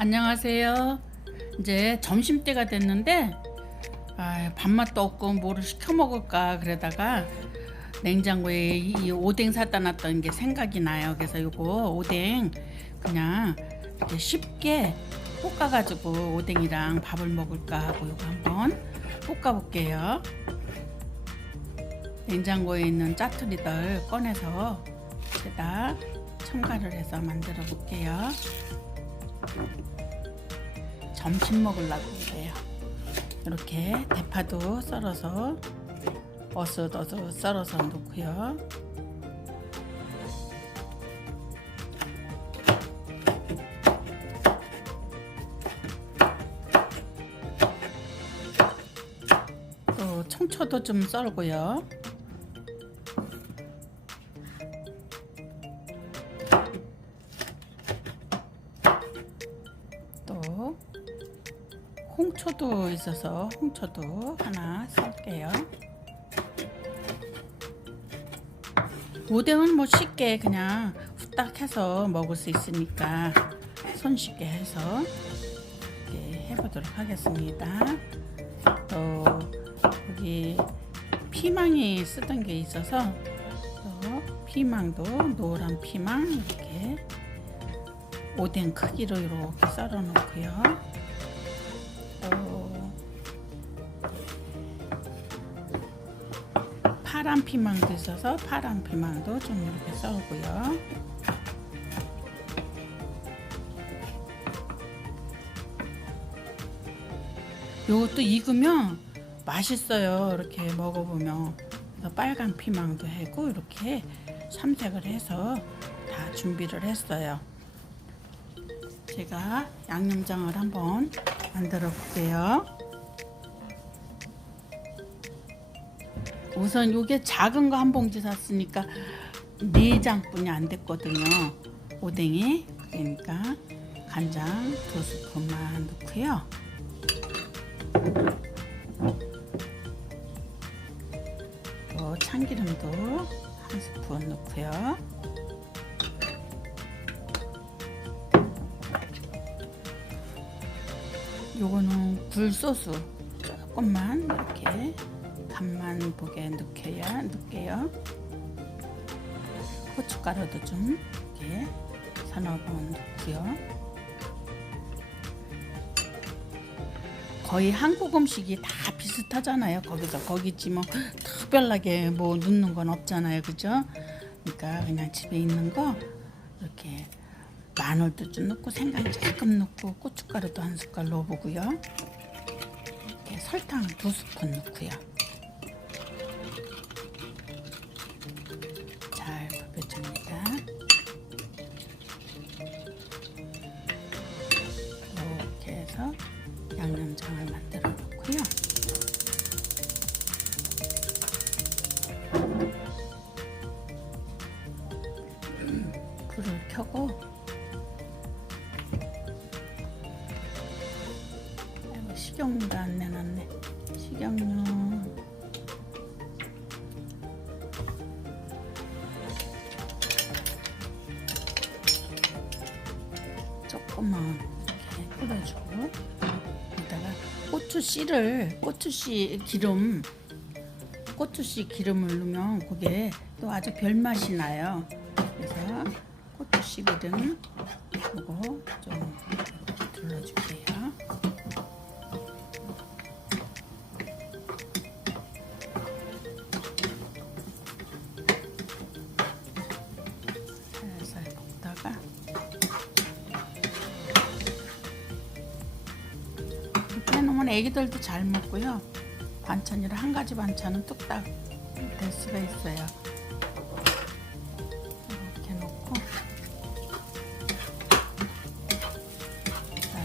안녕하세요. 이제 점심 때가 됐는데 아, 밥맛도 없고 뭐를 시켜 먹을까 그러다가 냉장고에 이, 이 오뎅 사다 놨던 게 생각이 나요. 그래서 요거 오뎅 그냥 이렇게 쉽게 볶아가지고 오뎅이랑 밥을 먹을까 하고 요거 한번 볶아볼게요. 냉장고에 있는 짜투리들 꺼내서 여기다 첨가를 해서 만들어 볼게요. 점심 먹으려고 그래요. 이렇게 대파도 썰어서 어슷어슷 썰어서 넣고요. 또 청초도 좀 썰고요. 홍초도 있어서 홍초도 하나 썰게요. 오뎅은 뭐 쉽게 그냥 후딱 해서 먹을 수 있으니까 손쉽게 해서 이렇게 해보도록 하겠습니다. 또 여기 피망이 쓰던 게 있어서 또 피망도 노란 피망 이렇게 오뎅 크기로 이렇게 썰어 놓고요. 파란 피망도 있어서 파란 피망도 좀 이렇게 썰고요. 요것도 익으면 맛있어요. 이렇게 먹어보면 빨간 피망도 하고 이렇게 삼색을 해서 다 준비를 했어요. 제가 양념장을 한번 만들어 볼게요. 우선 요게 작은 거 한 봉지 샀으니까 네 장뿐이 안 됐거든요. 오뎅이 그러니까 간장 두 스푼만 넣고요. 또 참기름도 한 스푼 넣고요. 요거는 굴소스 조금만 이렇게 간만 보게 넣게요. 넣게요. 고춧가루도 좀 이렇게 서너 번 넣고요. 거의 한국 음식이 다 비슷하잖아요. 거기서 거기지 뭐 특별하게 뭐 넣는 건 없잖아요. 그죠? 그러니까 그냥 집에 있는 거 이렇게 마늘도 좀 넣고 생강 조금 넣고 고춧가루도 한 숟갈 넣어보고요. 이렇게 설탕 두 스푼 넣고요. 해서 양념장을 만들어 놓고요. 불을 켜고 아이고, 식용유도 안 내놨네. 식용유 조금만 뿌려주고 여기다가 고추 씨를 고추 씨 기름 고추 씨 기름을 넣으면 그게 또 아주 별 맛이 나요. 그래서 고추 씨 기름 이거 좀 둘러줄게요. 살살 볶다가 애기들도 잘 먹고요. 반찬이라 한 가지 반찬은 뚝딱 될 수가 있어요. 이렇게 놓고 자,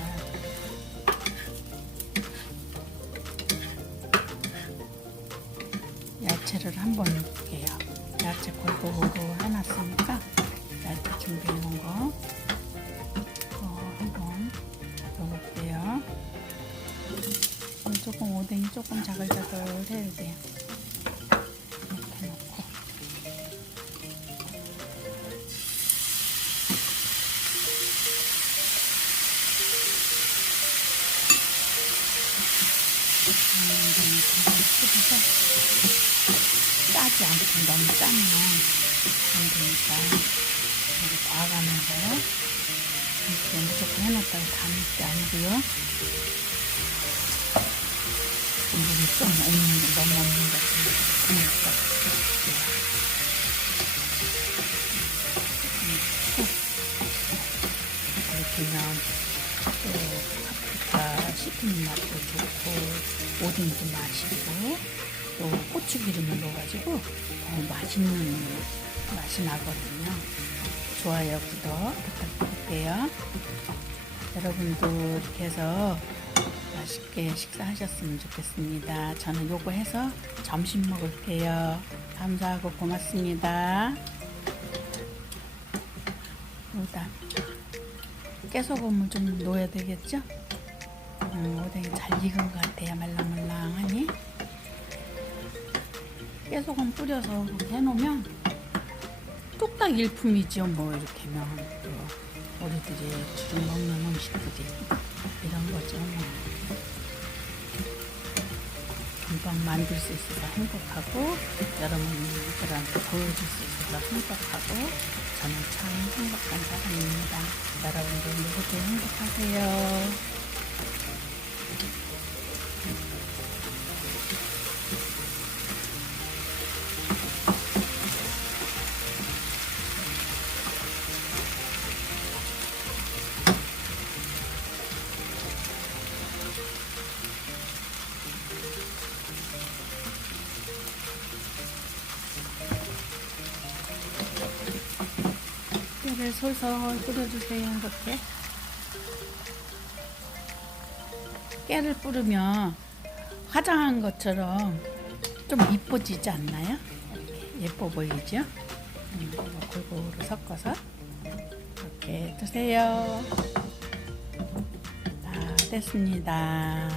야채를 한번 넣을게요. 야채 골고루 해놨으니까 야채 준비해 놓은 거 어, 한번 넣어볼게요. 조금 오뎅이 조금 자글자글 해야 돼요. 이렇게 넣고. 씹어서 음, 짜지 않고 너무 짜면 안 되니까 이렇게 과가면서 이렇게 무조건 해놨다가 담을 게 아니고요. 좀 없는 게 너무 없는 것 같아요. 이렇게면 또 파프리카 씹히는 맛도 좋고 오뎅도 맛있고 또 고추기름을 넣어가지고 더 맛있는 맛이 나거든요. 좋아요, 구독 부탁드릴게요. 여러분도 이렇게 해서 맛있게 식사하셨으면 좋겠습니다. 저는 요거 해서 점심 먹을게요. 감사하고 고맙습니다. 여기다 깨소금을 좀 넣어야 되겠죠? 음, 오뎅이 잘 익은 것 같아요. 말랑말랑하니. 깨소금 뿌려서 해놓으면 뚝딱 일품이죠. 뭐 이렇게면 또 우리들이 주로 먹는 음식들이 이런 거죠. 뭐. 금방 만들 수 있어서 행복하고 여러분들한테 보여줄 수 있어서 행복하고 저는 참 행복한 사람입니다. 여러분들 모두 행복하세요. 깨를 솔솔 뿌려주세요. 이렇게 깨를 뿌리면 화장한 것처럼 좀 이뻐지지 않나요? 예뻐 보이죠? 음, 골고루 섞어서 이렇게 드세요. 다 됐습니다.